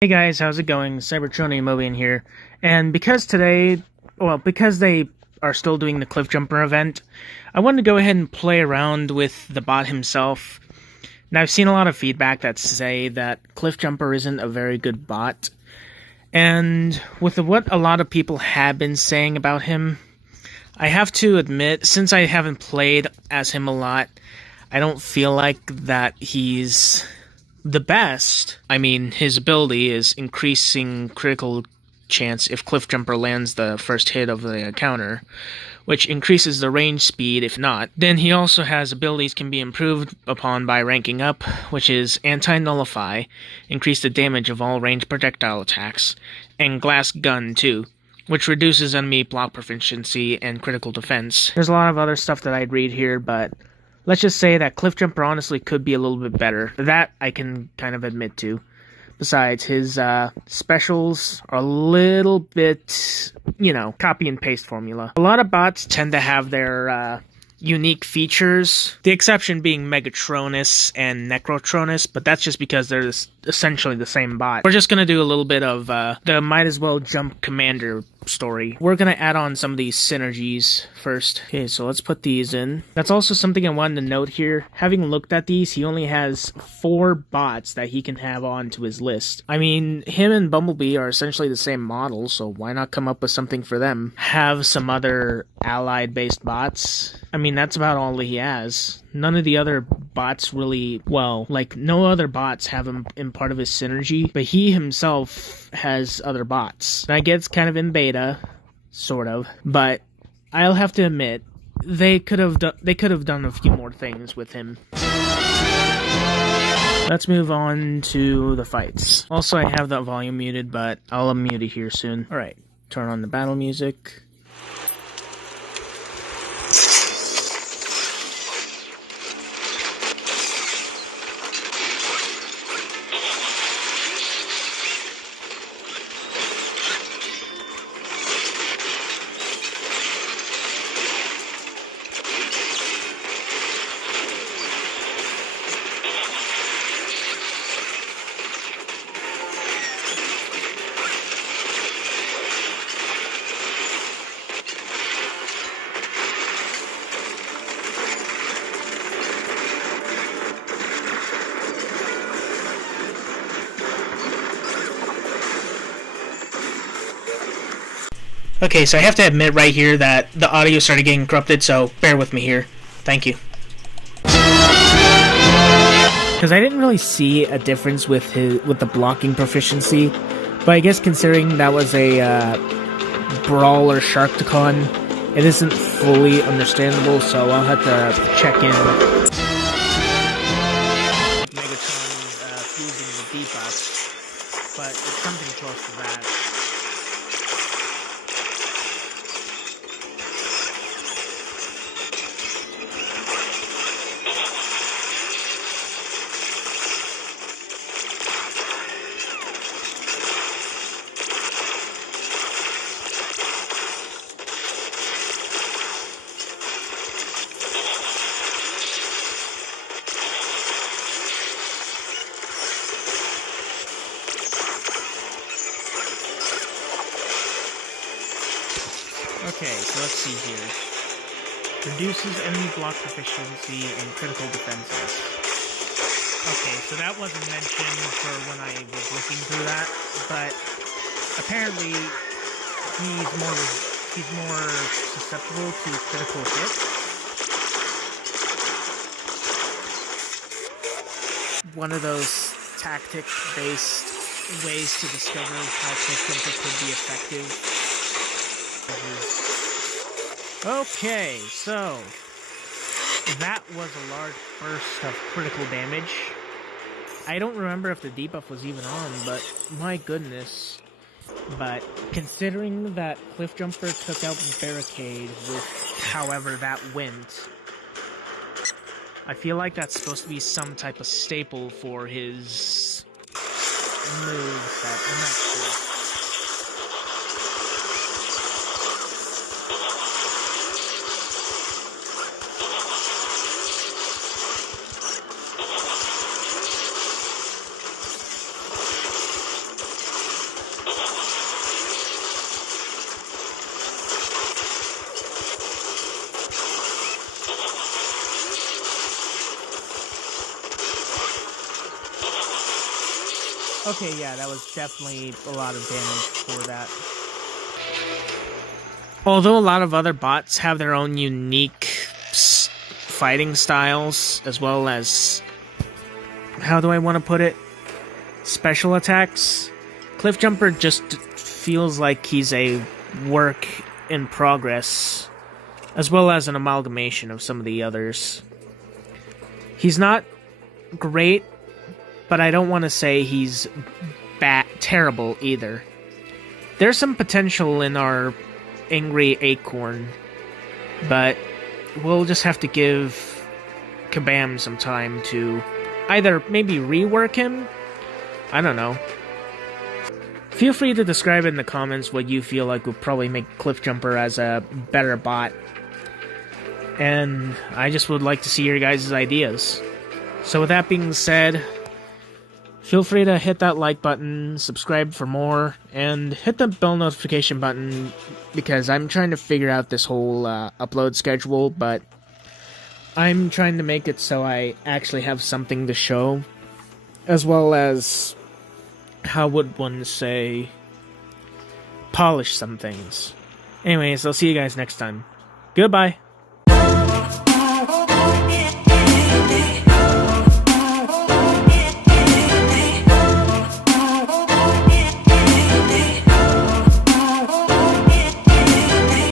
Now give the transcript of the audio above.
Hey guys, how's it going? Cybertronian Mobian here. And because today, because they are still doing the Cliffjumper event, I wanted to go ahead and play around with the bot himself. Now, I've seen a lot of feedback that say that Cliffjumper isn't a very good bot. And with what a lot of people have been saying about him, I have to admit, since I haven't played as him a lot, I don't feel like that he's the best. I mean, his ability is increasing critical chance if Cliffjumper lands the first hit of the encounter, which increases the range speed if not. Then he also has abilities can be improved upon by ranking up, which is Anti-Nullify, increase the damage of all ranged projectile attacks, and Glass Gun too, which reduces enemy block proficiency and critical defense. There's a lot of other stuff that I'd read here, but let's just say that Cliffjumper honestly could be a little bit better. That I can kind of admit to. Besides, his specials are a little bit, copy and paste formula. A lot of bots tend to have their unique features, the exception being Megatronus and Necrotronus, but that's just because they're essentially the same bot. We're just going to do a little bit of the Might As Well Jump Commander story. We're going to add on some of these synergies first. Okay, so let's put these in. That's also something I wanted to note here. Having looked at these, he only has 4 bots that he can have on to his list. I mean, him and Bumblebee are essentially the same model, so why not come up with something for them? Have some other allied-based bots? I mean, that's about all he has. None of the other bots really, no other bots have him in part of his synergy, but he himself has other bots. And I get it's kind of in beta, sort of, but I'll have to admit, they could have done a few more things with him. Let's move on to the fights. Also, I have the volume muted, but I'll unmute it here soon. Alright, turn on the battle music. Okay, so I have to admit right here that the audio started getting corrupted, so bear with me here. Thank you. Because I didn't really see a difference with the blocking proficiency, but I guess considering that was a Brawl or Sharkticon, it isn't fully understandable, so I'll have to check in with Megatron fusing the debuff, but it's something close to that. Okay, so let's see here. Reduces enemy block proficiency and critical defenses. Okay, so that wasn't mentioned for when I was looking through that, but apparently he's more susceptible to critical hits. One of those tactic-based ways to discover how Cliffjumper could be effective. Okay, so that was a large burst of critical damage. I don't remember if the debuff was even on, but my goodness. But considering that Cliffjumper took out Barricade with however that went, I feel like that's supposed to be some type of staple for his moveset. I'm not sure. Okay, yeah, that was definitely a lot of damage for that. Although a lot of other bots have their own unique fighting styles, as well as, how do I want to put it, special attacks, Cliffjumper just feels like he's a work in progress, as well as an amalgamation of some of the others. He's not great, but I don't want to say he's terrible either. There's some potential in our Angry Acorn, but we'll just have to give Kabam some time to either maybe rework him. I don't know. Feel free to describe in the comments what you feel like would probably make Cliffjumper as a better bot. And I just would like to see your guys' ideas. So with that being said, feel free to hit that like button, subscribe for more, and hit the bell notification button because I'm trying to figure out this whole upload schedule, but I'm trying to make it so I actually have something to show, as well as, how would one say, polish some things. Anyways, I'll see you guys next time. Goodbye!